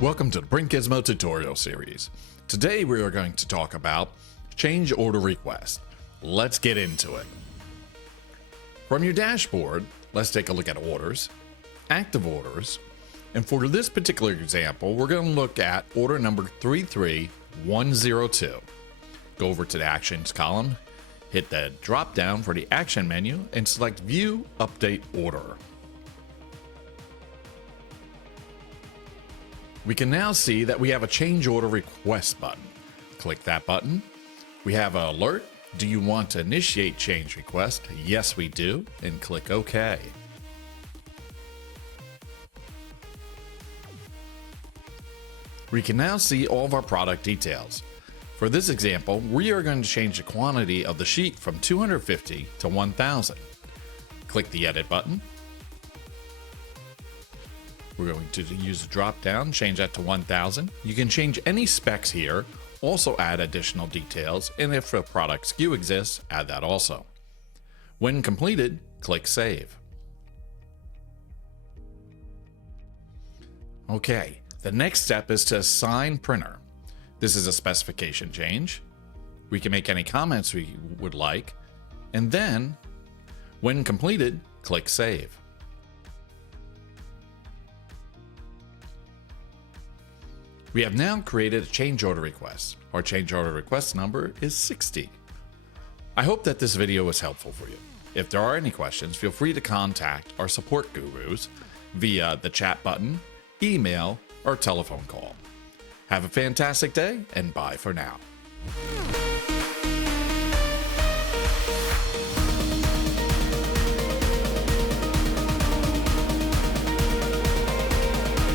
Welcome to the PrintGizmo tutorial series. Today we are going to talk about change order request. Let's get into it. From your dashboard, let's take a look at orders, active orders, and for this particular example, we're going to look at order number 33102. Go over to the actions column, hit the drop down for the action menu, and select View Update Order. We can now see that we have a change order request button. Click that button. We have an alert. Do you want to initiate change request? Yes, we do. And click OK. We can now see all of our product details. For this example, we are going to change the quantity of the sheet from 250 to 1000. Click the edit button. We're going to use the drop down, change that to 1000. You can change any specs here, also add additional details, and if a product SKU exists, add that also. When completed, click Save. Okay, the next step is to assign printer. This is a specification change. We can make any comments we would like, and then, when completed, click Save. We have now created a change order request. Our change order request number is 60. I hope that this video was helpful for you. If there are any questions, feel free to contact our support gurus via the chat button, email, or telephone call. Have a fantastic day, and bye for now.